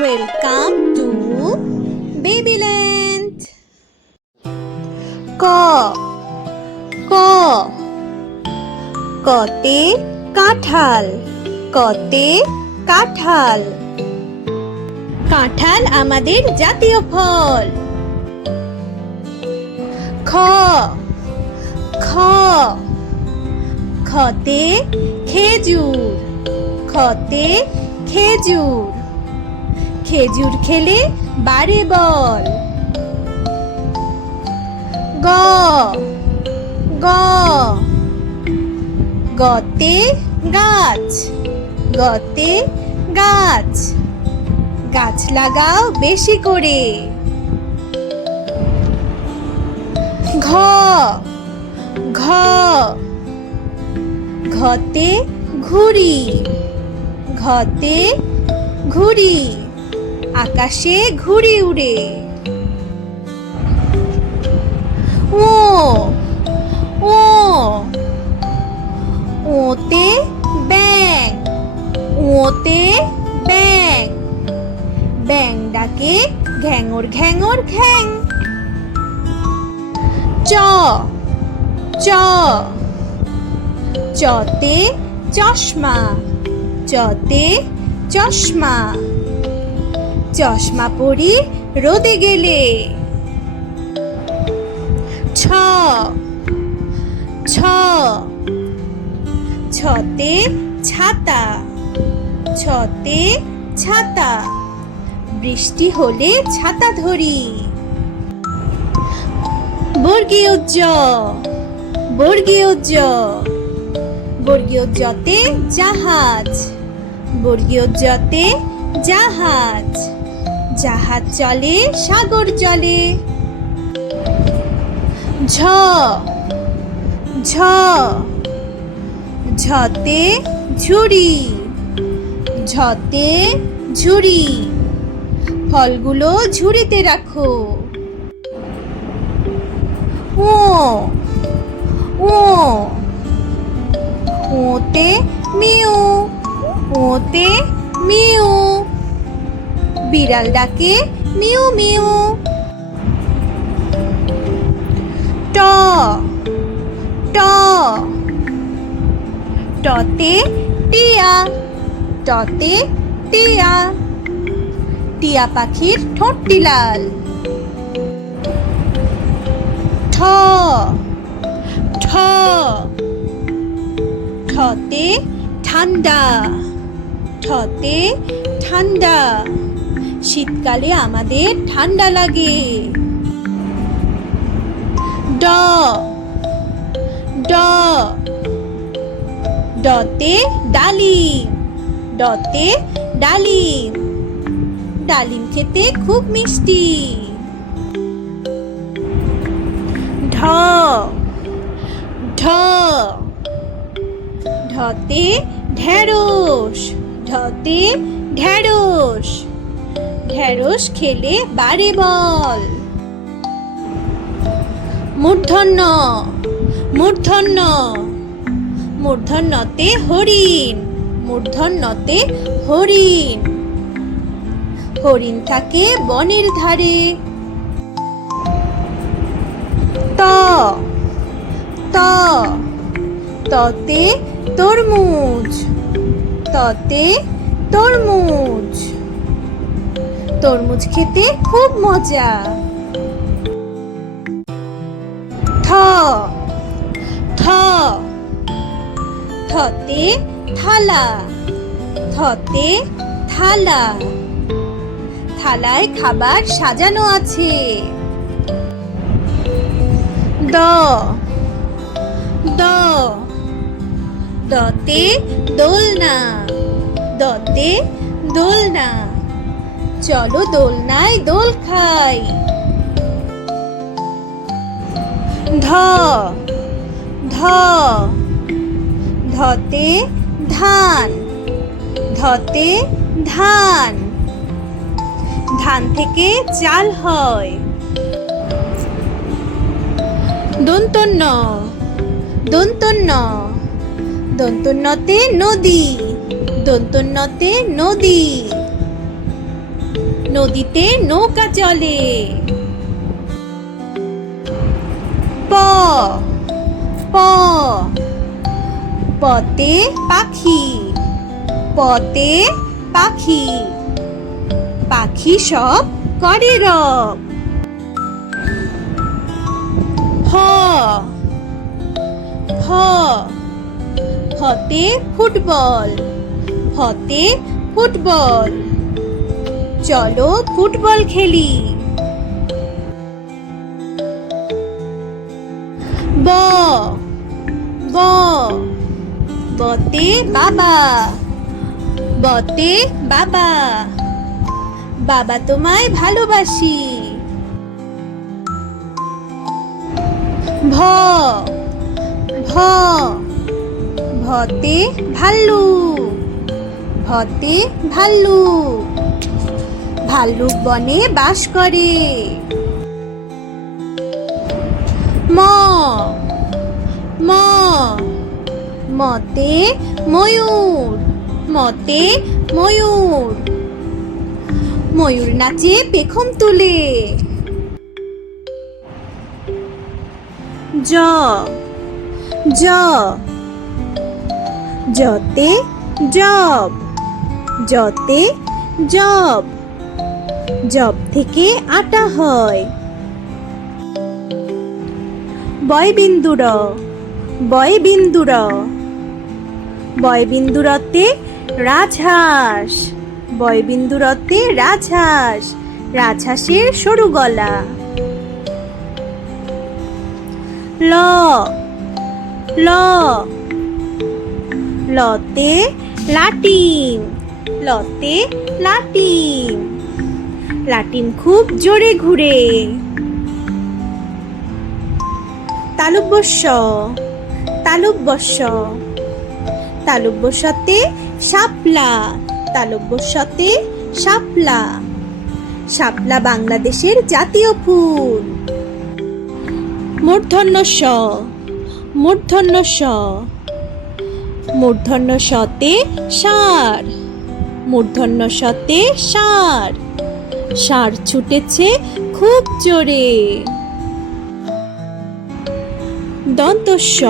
Welcome to Babyland ক ক, কতে কাঁঠাল কতে কাঁঠাল। কাঁঠাল আমাদের জাতীয় ফল। খ খ, খতে খেজুর খতে খেজুর। খেজুর খেলে বাড়ে বল। গ গ, গতে গাছ গতে গাছ গাছ লাগাও বেশি করে। ঘ ঘ, ঘতে ঘুড়ি ঘতে ঘুড়ি। আকাশে ঘুড়ি উড়ে। ও ও, ওতে ব্যাং ওতে ব্যাং ব্যাং ডাকে ঘ্যাঙর ঘ্যাঙর ঘ্যাং চ চ, চতে চশমা চতে চশমা। চশমা পরি রোদে গেলে। ছ। ছ। ছতে ছাতা। ছতে ছাতা। বৃষ্টি হলে ছাতা ধরি। বর্গীয় জ বর্গীয় জ বর্গীয় জতে জাহাজ। বর্গীয় জতে জাহাজ। জাহাজ চলে, সাগর জলে ঝ ঝ, ঝতে ঝুড়ি ঝতে ঝুড়ি। ফলগুলো ঝুড়িতে রাখো। ও ও ওতে মিউ ওতে মিউ। বিড়াল ডাকে, মিউ মিউ। ট। ট। টতে টিয়া। টতে টিয়া। টিয়া পাখির ঠোঁটটি লাল। ঠ। ঠ। ঠতে ঠান্ডা। ঠতে ঠান্ডা। শীতকালে আমাদের ঠান্ডা লাগে। ড। ড। ডতে ডালিম। ডতে ডালিম। ডালিম খেতে খুব মিষ্টি। ঢ। ঢ। ঢতে ঢেঁড়স। ঢতে ঢেঁড়স। ঢেঁড়স খেলে বাড়ে বল। মূর্ধন্য মূর্ধন্য, মূর্ধন্যতে হরিণ মূর্ধন্যতে হরিণ। হরিণ থাকে বনের ধারে। ত ত, ততে তরমুজ ততে তরমুজ। তরমুজ খেতে খুব মজা। থ থ, থতে থালা থতে থালা। থালায় খাবার সাজানো আছে। দ দ, দতে দোলনা দতে দোলনা। চলো দোলনায় দোল খাই। ধ ধ, ধতে ধান ধতে ধান। ধান থেকে চাল হয়। দন্তন্য দন্তন্য দন্তন্যতে নদী দন্তন্যতে নদী। নদীতে নৌকা চলে। প প পতে পাখি পতে পাখি পাখি সব করে রব। হ হ ফতে ফুটবল ফতে ফুটবল। চলো ফুটবল খেলি। ব ব, বতে বাবা বতে বাবা বাবা তোমায় ভালোবাসি। ভ ভ, ভতে ভাল্লুক ভতে ভাল্লুক ভাল্লুক বনে বাস করে। ম ম, মতে ময়ূর মতে ময়ূর। ময়ূর নাচে পেখম তুলে। জ জ জতে জব জতে জব। জব থেকে আটা হয়। বয় বিন্দুর বয় বিন্দুর। বয় বিন্দুরতে রাজহাঁস, বয় বিন্দুরতে রাজহাঁস, রাজহাঁসের সরু গলা। ল ল, লতে লাটিম লতে লাটিম। লাটিম খুব জোরে ঘুরে। তালুব্যস্য তালুব্যস্য তালুব্যস্যতে শাপলা তালুব্যস্যতে শাপলা শাপলা বাংলাদেশের জাতীয় ফুল। মূর্ধন্য স মূর্ধন্য স মূর্ধন্য সতে সার মূর্ধন্য সতে সার। সার ছুটেছে খুব জোরে। দন্তস্ব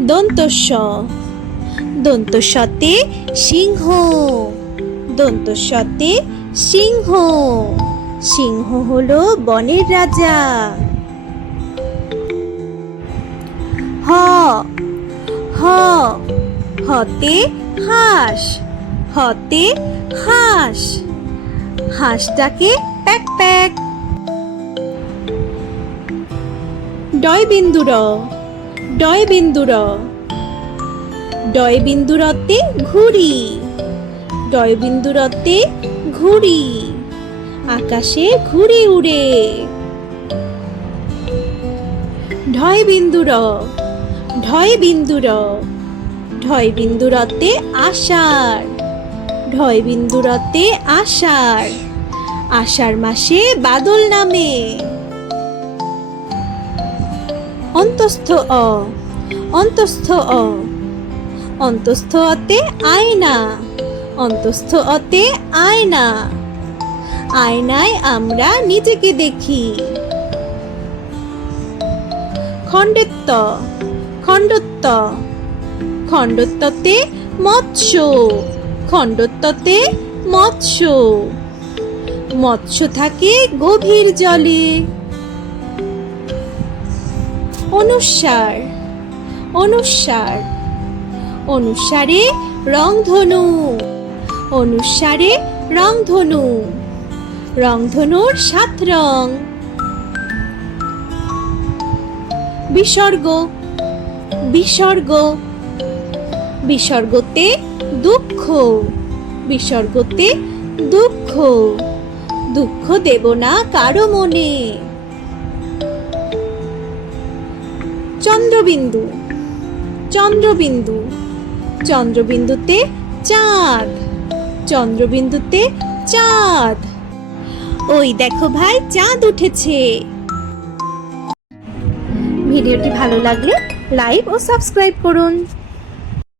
দন্তস্ব, দন্তস্বতে সিংহ দন্তস্বতে সিংহ সিংহ হলো বনের রাজা। হ হ, হতে হাঁস হতে হাঁস। হাঁসটাকে প্যাক প্যাক। ডয় বিন্দুর ডয় বিন্দুর। ডয় বিন্দুরতে ঘুড়ি, ডয় বিন্দুরতে ঘুড়ি। আকাশে ঘুড়ি উড়ে। ঢয় বিন্দুর ঢয় বিন্দুর, ঢয় বিন্দুরতে আষাঢ়। ঢয় বিন্দুরতে আষাঢ়। আষাঢ় মাসে বাদল নামে। অন্তস্থ অ অন্তস্থ অ। অন্তস্থ অতে আয়না, অন্তস্থ অতে আয়না। আয়নায় আমরা নিজেকে দেখি। খণ্ডত্ব খণ্ডত্ব। খণ্ডত্বতে মৎস্য। খণ্ডত্বতে মৎস্য। মৎস্য থাকে গভীর জলে। অনুসার অনুসার। অনুসারে রংধনু। অনুসারে রংধনু। রংধনুর সাত রং। বিসর্গ বিসর্গ। বিসর্গতে দুঃখ। বিসর্গতে দুঃখ। দুঃখ দেব না কারও মনে। চন্দ্রবিন্দু চন্দ্রবিন্দু, চন্দ্রবিন্দুতে চাঁদ চন্দ্রবিন্দুতে চাঁদ। ওই দেখো ভাই, চাঁদ উঠেছে। ভিডিওটি ভালো লাগলে লাইক ও সাবস্ক্রাইব করুন।